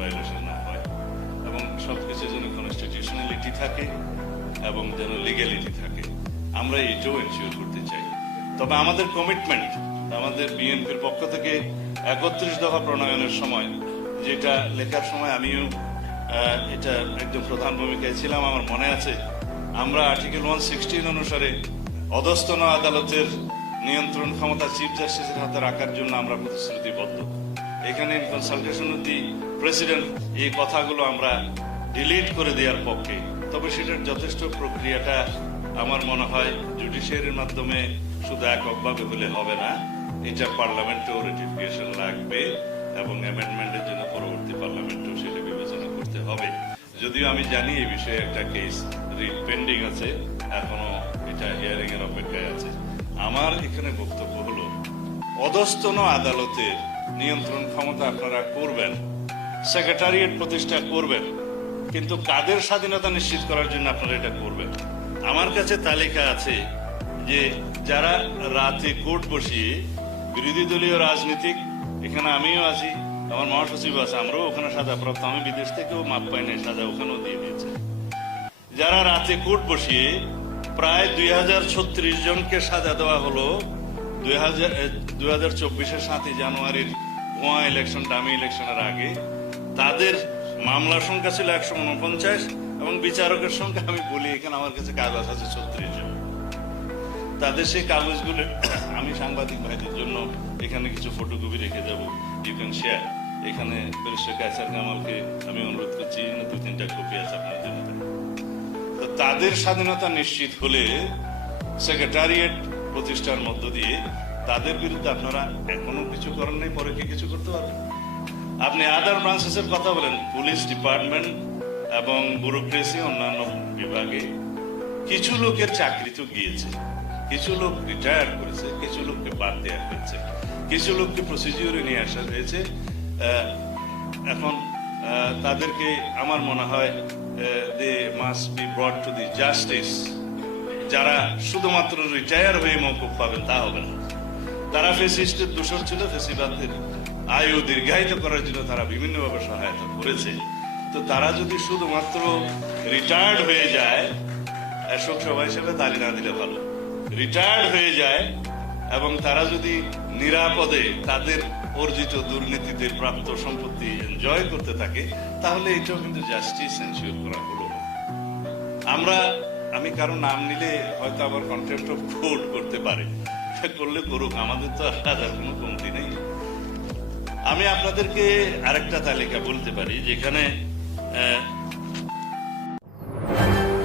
Violation না হয় এবং সবকিছু যেন কনস্টিটিউশনালিটি থাকে এবং যেন লিগ্যালিটি থাকে, আমরা এটাও এনশিওর করতে চাই। তবে আমাদের কমিটমেন্ট, আমাদের বিএনপির পক্ষ থেকে 31 দফা প্রণয়নের সময়, যেটা লেখার সময় আমিও এটা একদম প্রধান ভূমিকায় ছিলাম, আমার মনে আছে, আমরা আর্টিকেল 116 অনুসারে অধস্তন আদালতের নিয়ন্ত্রণ ক্ষমতা চিফ জাস্টিসের হাতে রাখার জন্য আমরা প্রতিশ্রুতিবদ্ধ। এখানে কনসালটেশন উইথ দি প্রেসিডেন্ট, এই কথাগুলো আমরা ডিলিট করে দেওয়ার পক্ষে। তবে সেটার যথেষ্ট প্রক্রিয়াটা আমার মনে হয় জুডিশিয়ারির মাধ্যমে শুধু এককভাবে হলে হবে না, এটা পার্লামেন্টেও রেটিফিকেশন লাগবে এবং অ্যামেন্ডমেন্টের জন্য পরবর্তী পার্লামেন্টেও সেটা বিবেচনা করতে হবে। যদিও আমি জানি এই বিষয়ে একটা কেস রিট পেন্ডিং আছে, এখনো এটা হিয়ারিং এর অপেক্ষায় আছে। আমার এখানে বক্তব্য হলো, অধস্তন আদালতের নিয়ন্ত্রণ ক্ষমতা আপনারা করবেন, সেক্রেটারিয়েট প্রতিষ্ঠা করবেন, কিন্তু কাদের স্বাধীনতা নিশ্চিত করার জন্য আপনারা এটা করবেন? আমার কাছে তালিকা আছে যে যারা রাতে কোর্ট বসিয়ে বিরোধী দলীয় রাজনীতিক, এখানে আমিও আছি, আমার মহাসচিব আছে, আমরাও ওখানে সাজাপ্রাপ্ত, আমি বিদেশ থেকেও মাপ পাই নাই, সাজা ওখানেও দিয়ে দিয়েছে। যারা রাতে কোর্ট বসিয়ে প্রায় 2036 জনকে সাজা দেওয়া হলো 2024-এর 7 জানুয়ারির ভুয়া ইলেকশন, ডামি ইলেকশনের আগে, তাদের মামলার সংখ্যা ছিল 149 এবং বিচারকের সংখ্যা আমি বলি, এখানে আমার কাছে কাগজ আছে 36 জন। তাদের সেই কাগজগুলো আমি সাংবাদিক ভাইদের জন্য এখানে কিছু ফটোকপি রেখে যাব, ইউ ক্যান শেয়ার। এখানে ব্যারিস্টার কায়সার কামালকে আমি অনুরোধ করছি, 2-3টা কপি আছে আপনার জন্য। তো তাদের স্বাধীনতা নিশ্চিত হলে সেক্রেটারিয়েট প্রতিষ্ঠার মধ্য দিয়ে তাদের বিরুদ্ধে আপনারা এখনো কিছু করেন নাই, পরে কি কিছু করতে পারবেন? আপনি আদার ব্রাঞ্চেসের কথা বলেন, পুলিশ ডিপার্টমেন্ট এবং ব্যুরোক্রেসি অন্যান্য বিভাগে কিছু লোকের চাকরি তো গিয়েছে, কিছু লোক রিটায়ার করেছে, কিছু লোককে বাদ দেওয়া হয়েছে, কিছু লোককে প্রসিডিউরে নিয়ে আসা হয়েছে। এখন তাদেরকে আমার মনে হয় they must be brought to the justice. যারা শুধুমাত্র রিটায়ার হয়ে মওকুফ পাবেন তা হবে না। তারা ফ্যাসিস্টের দূষণ ছিল, ফ্যাসিবাদের আয়ু দীর্ঘায়িত করার জন্য তারা বিভিন্নভাবে সহায়তা করেছে। তো তারা যদি শুধুমাত্র রিটায়ার্ড হয়ে যায়, শোকসভা হিসেবে তালি না দিলে ভালো, রিটায়ার্ড হয়ে যায় এবং তারা যদি নিরাপদে তাদের অর্জিত দুর্নীতিতে প্রাপ্ত সম্পত্তি এনজয় করতে থাকে, তাহলে এটাও কিন্তু জাস্টিস এনশিওর করা হলো। আমি কারো নাম নিলে হয়তো আবার কন্টেম্প্ট অফ কোর্ট করতে পারে, করলে করুক, আমাদের তো আর কোনো কমতি নেই। আমি আপনাদেরকে আরেকটা তালিকা বলতে পারি যেখানে